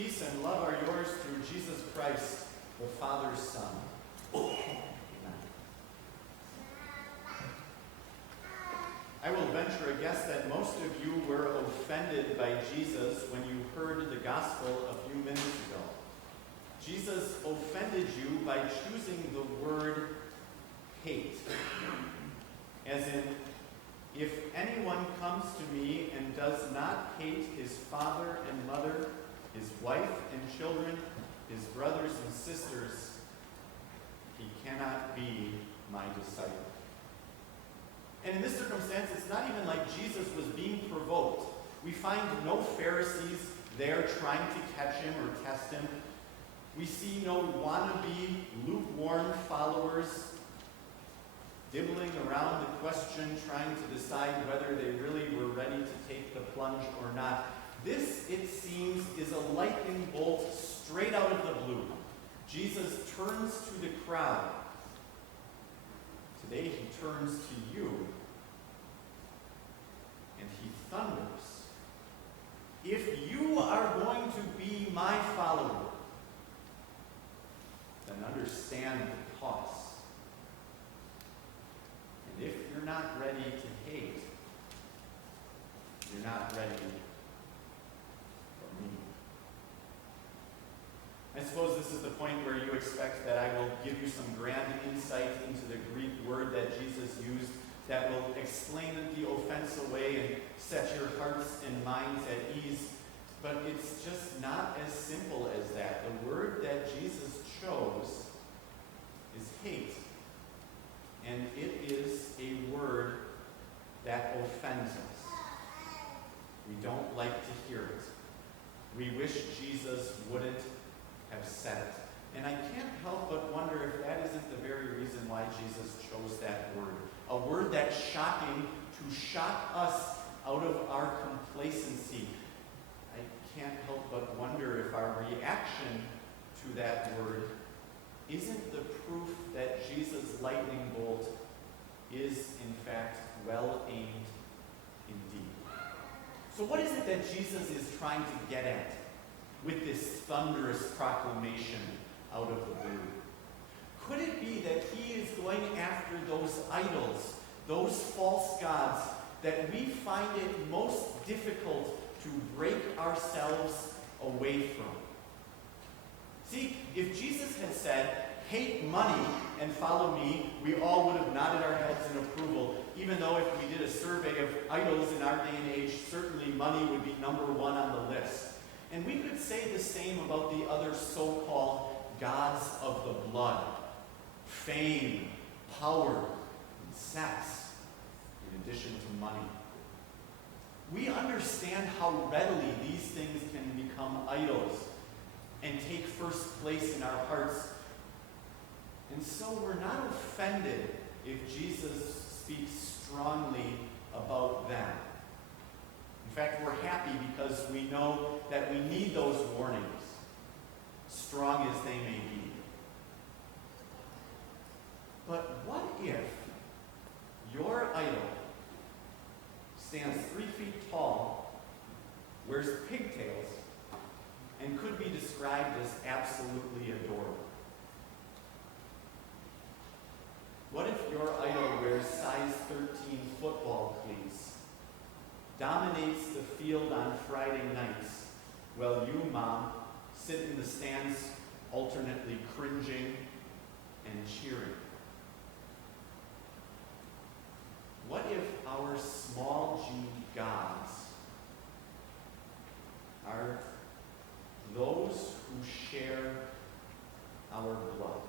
peace, and love are yours through Jesus Christ, the Father's Son. Amen. I will venture a guess that most of you were offended by Jesus when you heard the gospel a few minutes ago. Jesus offended you by choosing the word hate. As in, if anyone comes to me and does not hate his father and mother, his wife and children, his brothers and sisters, he cannot be my disciple. And in this circumstance, it's not even like Jesus was being provoked. We find no Pharisees there trying to catch him or test him. We see no wannabe, lukewarm followers dibbling around the question, trying to decide whether they really were ready to take the plunge or not. This, it seems, is a lightning bolt straight out of the blue. Jesus turns to the crowd. Today he turns to you, and he thunders. If you are going to be my follower, then understand the cost. And if you're not ready to hate, you're not ready for me. I suppose this is the point where you expect that I will give you some grand insight into the Greek word that Jesus used that will explain the offense away and set your hearts and minds at ease. But it's just not as simple as that. The word that Jesus chose is hate. And it is a word that offends us. We don't like to hear it. We wish Jesus wouldn't have said it. And I can't help but wonder if that isn't the very reason why Jesus chose that word. A word that's shocking to shock us out of our complacency. I can't help but wonder if our reaction to that word isn't the proof that Jesus' lightning bolt is, in fact, well aimed indeed. So what is it that Jesus is trying to get at with this thunderous proclamation out of the blue? Could it be that he is going after those idols, those false gods, that we find it most difficult to break ourselves away from? See, if Jesus had said, hate money and follow me, we all would have nodded our heads in approval, even though if we did a survey of idols in our day and age, certainly money would be number one on the list. And we could say the same about the other so-called gods of the blood: fame, power, and sex, in addition to money. We understand how readily these things can become idols and take first place in our hearts. And so we're not offended if Jesus speaks strongly about them. In fact, we're happy because we know that we need those warnings, strong as they may be. But what if your idol stands 3 feet tall, wears pigtails, and could be described as absolutely adorable? What if your idol wears size 13 football cleats, dominates the field on Friday nights, while you, Mom, sit in the stands alternately cringing and cheering? What if our small g gods are those who share our blood?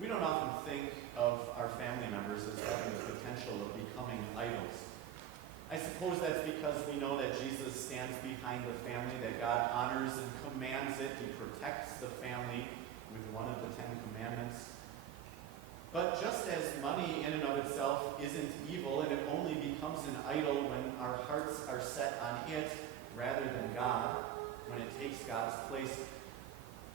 We don't often think of our family members as having the potential of becoming idols. I suppose that's because we know that Jesus stands behind the family, that God honors and commands it. He protects the family with one of the 10 commandments. But just as money in and of itself isn't evil, and it only becomes an idol when our hearts are set on it rather than God, when it takes God's place,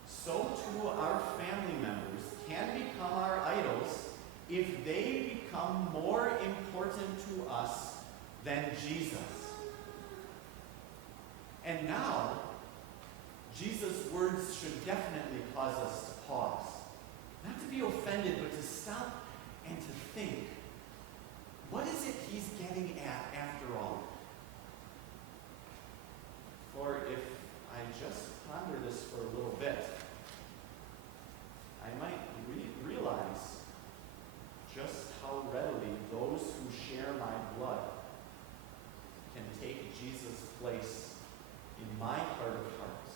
so too our family members can become our idols if they become more important to us than Jesus. And now, Jesus' words should definitely cause us to pause. Not to be offended, but to stop and to think. What is it he's getting at after all? For if I just ponder this for a little bit, I might realize just how readily those who share my blood can take Jesus' place in my heart of hearts.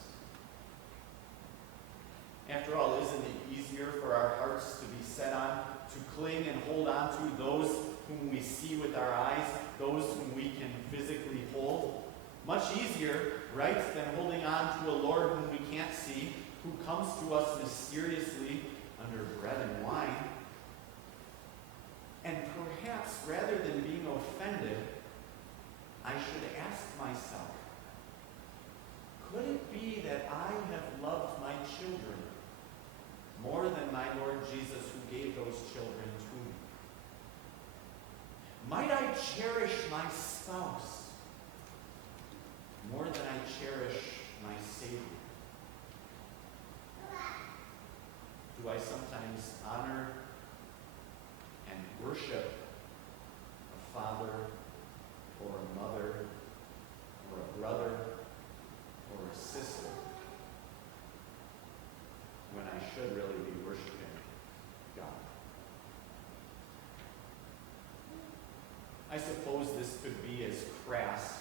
After all, isn't it easier for our hearts to be set on, to cling and hold on to those whom we see with our eyes, those whom we can physically hold? Much easier, right, than holding on to a Lord whom we can't see, who comes to us mysteriously under bread and wine. And perhaps, rather than being offended, I should ask myself, could it be that I have loved my children more than my Lord Jesus, who gave those children to me? Might I cherish my spouse more than I cherish my Savior? Do I sometimes honor and worship a father or a mother or a brother or a sister when I should really be worshiping God? I suppose this could be as crass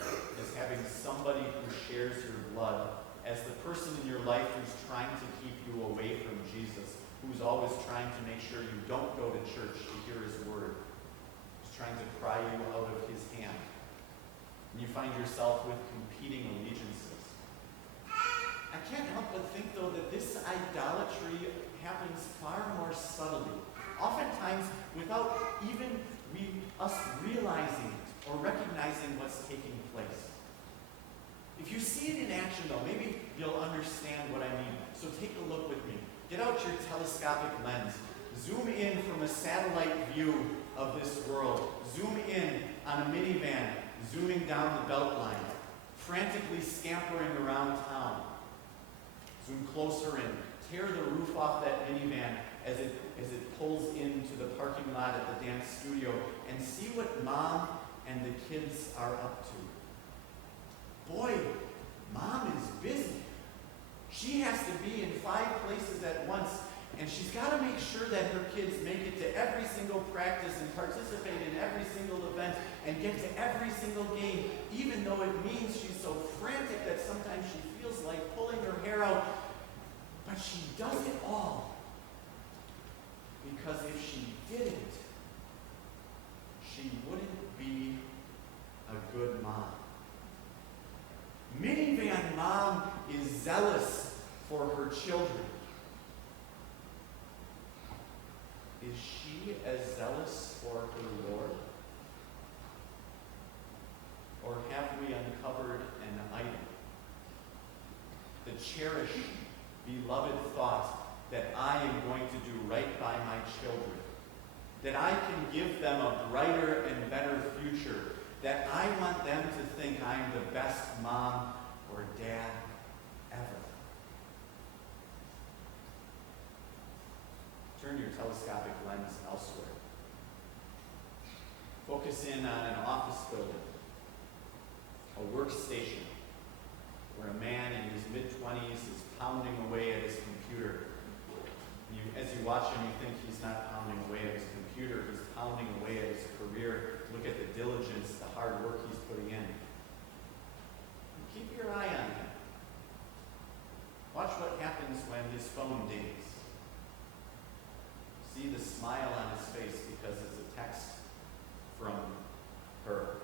as having somebody who shares your blood as the person in your life who's trying to keep you away from Jesus, who's always trying to make sure you don't go to church to hear his word, who's trying to pry you out of his hand. And you find yourself with competing allegiances. I can't help but think, though, that this idolatry happens far more subtly, oftentimes without even us realizing it or recognizing what's taking place. If you see it in action, though, maybe you'll understand what I mean. So take a look with me. Get out your telescopic lens. Zoom in from a satellite view of this world. Zoom in on a minivan, zooming down the Beltline, frantically scampering around town. Zoom closer in. Tear the roof off that minivan as it pulls into the parking lot at the dance studio, and see what Mom and the kids are up to. Boy, Mom is busy. She has to be in 5 places at once, and she's got to make sure that her kids make it to every single practice and participate in every single event and get to every single game, even though it means she's so frantic that sometimes she feels like pulling her hair out. But she does it all because if she didn't, she wouldn't be a good mom. Minivan Mom is zealous for her children. Is she as zealous for her Lord? Or have we uncovered an idol? The cherished, beloved thought that I am going to do right by my children, that I can give them a brighter and better future, that I want them to think I'm the best mom or dad ever. Turn your telescopic lens elsewhere. Focus in on an office building, a workstation, where a man in his mid-20s is pounding away at his computer. As you watch him, you think he's not pounding away at his computer, he's pounding away at his career. Look at the diligence, the hard work he's putting in. And keep your eye on him. Watch what happens when his phone dings. See the smile on his face because it's a text from her.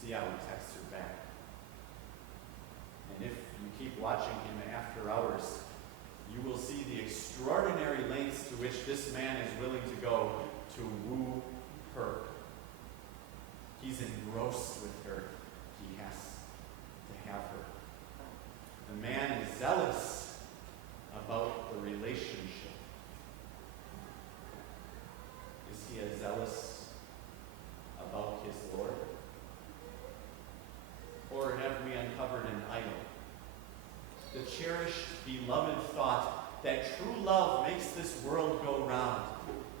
See how he texts her back. And if you keep watching him after hours, you will see the extraordinary lengths to which this man is willing to go to woo her. He's engrossed with her. He has to have her. The man is zealous about the relationship. Is he as zealous about his Lord? this world go round,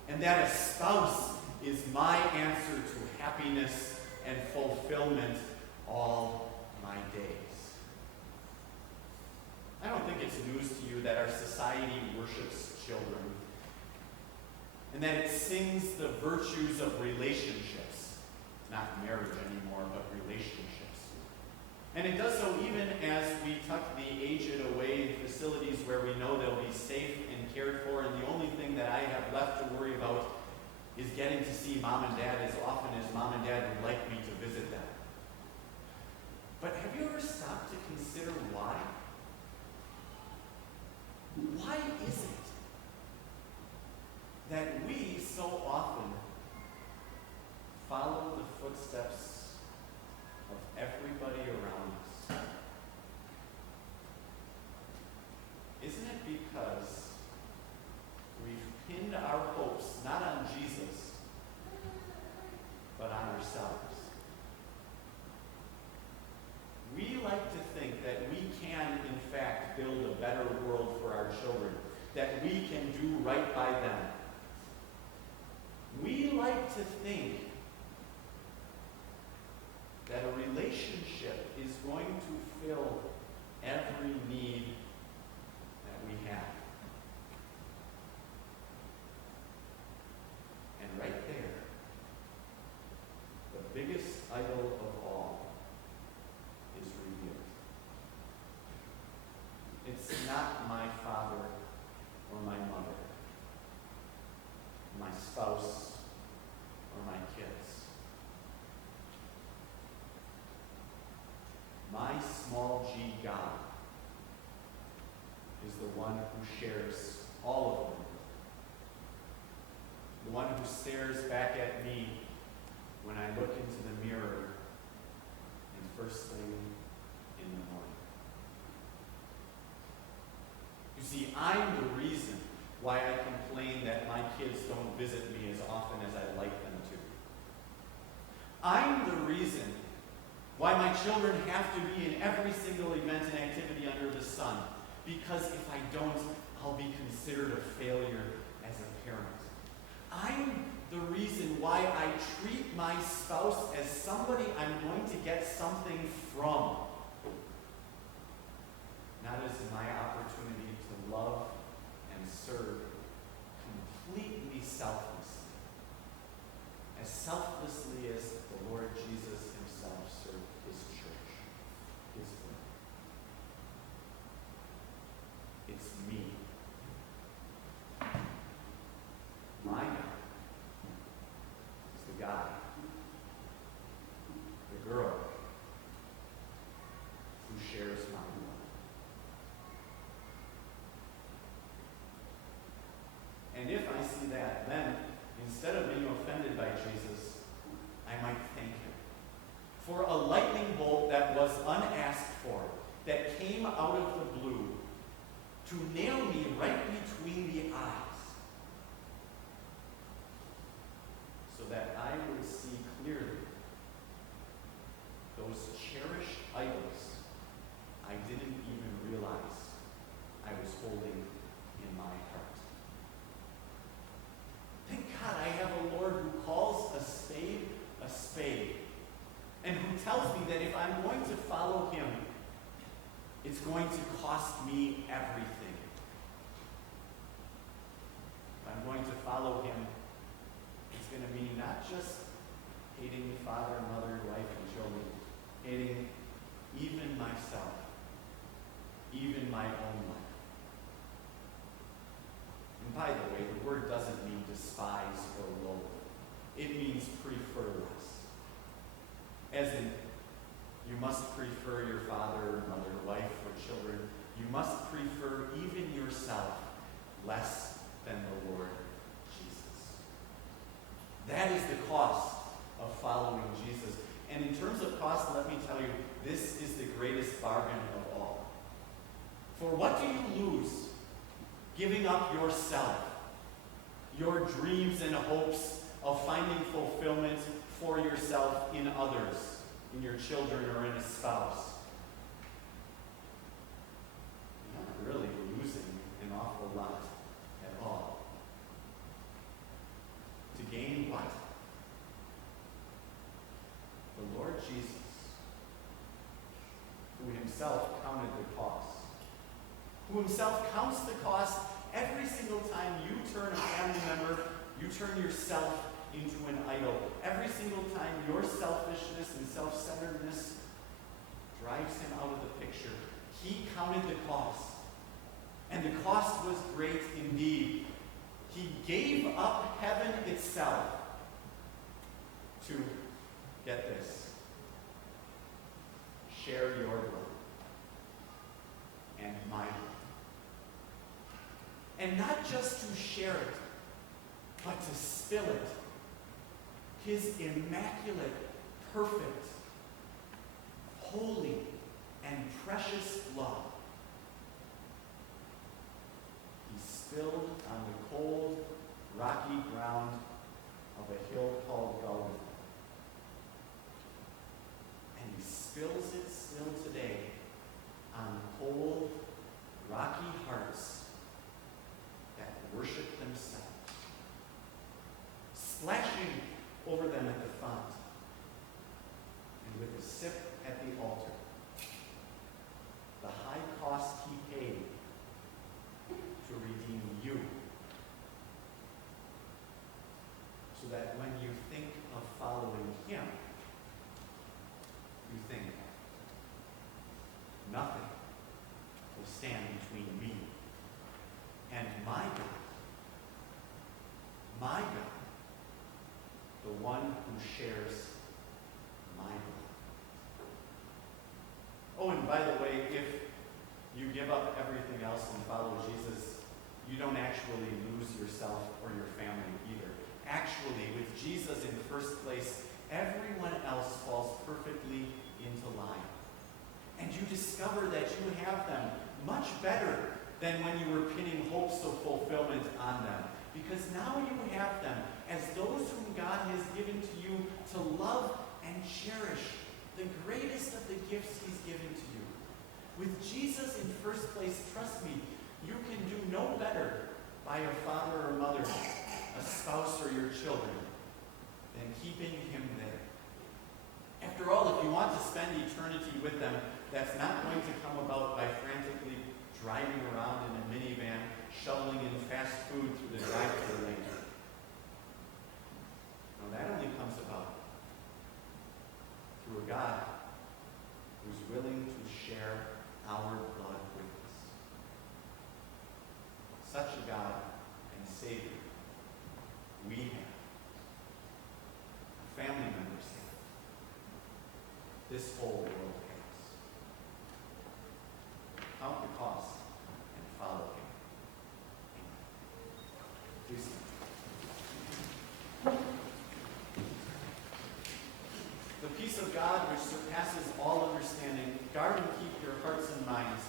and that a spouse is my answer to happiness and fulfillment all my days. I don't think it's news to you that our society worships children and that it sings the virtues of relationships, not marriage anymore, but relationships. And it does so even as we tuck the aged away in facilities where we know they'll be safe and cared for, and the only thing that I have left to worry about is getting to see mom and dad as often as mom and dad would like me to visit them. But have you ever stopped to consider why? Why is it that we so often follow the footsteps of everybody around us? Isn't it because we've pinned our hopes not on Jesus, but on ourselves? We like to think that we can, in fact, build a better world for our children, that we can do right by them. We like to think that a relationship is going to fill every need that we have. And right there, the biggest idol of all is revealed. It's not my father or my mother, my spouse or my kids. My small g God is the one who shares all of them. The one who stares back at me when I look into the mirror and first thing in the morning. You see, I'm the reason why I complain that my kids don't visit me as often as I'd like them to. I'm the reason why my children have to be in every single event and activity under the sun. Because if I don't, I'll be considered a failure as a parent. I'm the reason why I treat my spouse as somebody I'm going to get something from, not as my opportunity to love and serve completely selflessly, as selflessly as the Lord Jesus himself served his church, his will. It's me. My God is the guy, the girl who shares my love. And if I see that, then instead of being offended by Jesus, I might thank him for a lightning bolt that was unasked for, that came out of the blue to nail me right between the eyes, so that I would see clearly those cherished idols I didn't even realize I was holding in my heart. Thank God I have a Lord who calls a spade, and who tells me that if I'm going to follow him, it's going to cost me everything. If I'm going to follow him, it's going to mean not just hating father, mother, wife, and children, hating even myself, even my own life. And by the way, the word doesn't mean despise or loathe. It means prefer less. As in, you must prefer your father, mother, wife, or children. You must prefer even yourself less than the Lord Jesus. That is the cost of following Jesus. And in terms of cost, let me tell you, this is the greatest bargain of all. For what do you lose giving up yourself, your dreams and hopes of finding fulfillment for yourself in others, in your children or in a spouse? You're not really losing an awful lot at all. Jesus, who himself counted the cost, who himself counts the cost every single time you turn a family member, you turn yourself into an idol. Every single time your selfishness and self-centeredness drives him out of the picture. He counted the cost. And the cost was great indeed. He gave up heaven itself to, get this, share your blood and my blood. And not just to share it, but to spill it. His immaculate, perfect, holy, and precious blood. He spilled on the cold, rocky ground of a hill called Golgotha. And he spills it still today on cold, rocky hearts that worship themselves, splashing over them at the font, and with a sip at the altar. The high cost he paid to redeem you, so that when you think of following him, you think, nothing will stand between me and my God, the one who shares my blood. Oh, and by the way, if you give up everything else and follow Jesus, you don't actually lose yourself or your family either. Actually, with Jesus in first place, everyone else falls perfectly into line. And you discover that you have them much better than when you were pinning hopes of fulfillment on them. Because now you have them as those whom God has given to you to love and cherish, the greatest of the gifts he's given to you. With Jesus in first place, trust me, you can do no better by your father or mother, a spouse or your children, than keeping him there. After all, if you want to spend eternity with them, that's not going to come about by frantically driving around in a minivan, shoveling in fast food through the drive-thru lane. No, that only comes about through a God who's willing to share our blood with us. Such a God and Savior we have. Our family members have. This whole world has. Count the cost and follow him. Please stand. The peace of God, which surpasses all understanding, guard and keep your hearts and minds